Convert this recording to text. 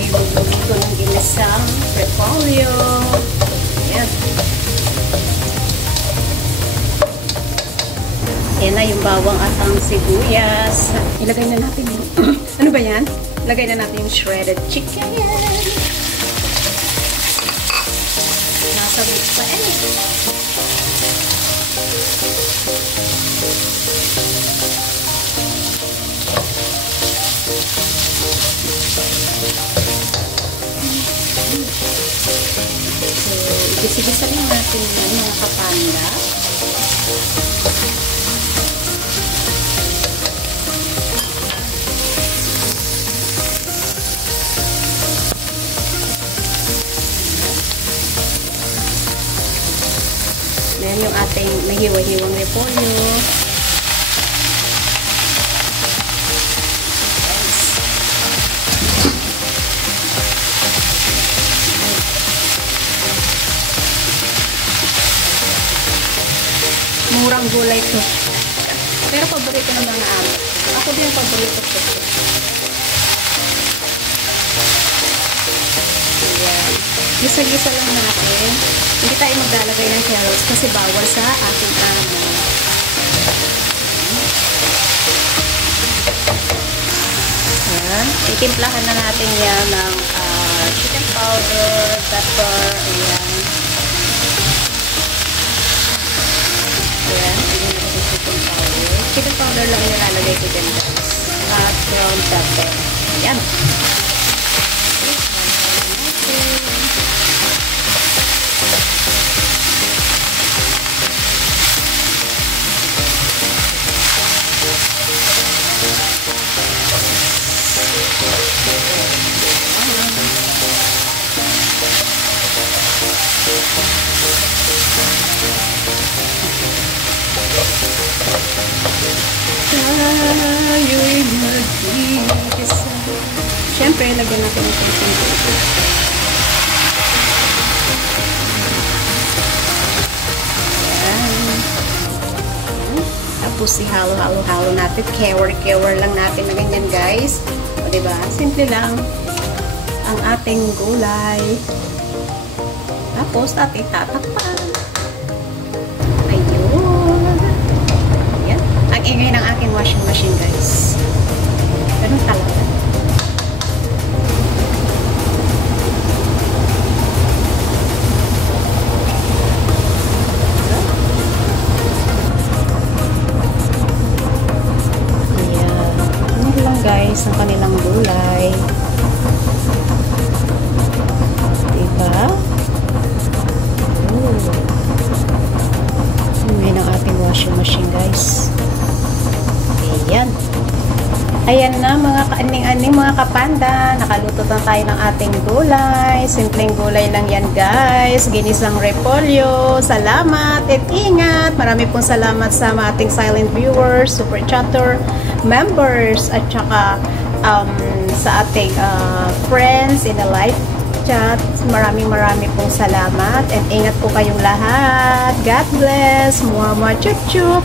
tayo magluluto ng ginisang repolyo. Ayan. Ayan na yung bawang at ang sibuyas. Ilagay na natin yung ano ba yan? Ilagay na natin yung shredded chicken. Nasa mix pa So, igisa-gisa lang natin yung mga kapanda. Then, yung ating nahiwa-hiwang repolyo. Murang gulay to. Pero paborito ng mga amo. Ako din paborito ko. Ayan. Gisa-gisa lang natin. Hindi tayo maglalagay ng carrots kasi bawal sa ating amo. Ayan. Titimplahan na natin yan ng chicken powder, pepper, ayan. Ayan. Chicken powder lang nilalagay ko din guys. At ground pepper. Ayan. Tayo'y mag-iisa. Siyempre, lagyan natin ng konting tubig. Ayan. Tapos ihalo-halo-halo natin. Kewer lang natin na ganyan guys. O diba? Simple lang ang ating gulay. Tapos ating tatakpan. Ang ingay ng aking washing machine guys. Ganun talaga. Ayan. Ano lang guys ang kanilang gulay. Diba? Ingay ng ating washing machine guys. Ayan. Ayan na mga kaaning-aning mga kapanda. Nakaluto na tayo ng ating gulay. Simpleng gulay lang yan guys. Ginisang repolyo. Salamat at ingat. Marami pong salamat sa ating silent viewers, super chatter, members, at saka sa ating friends in the live chat. Maraming pong salamat. And ingat po kayong lahat. God bless. Mua chup chup.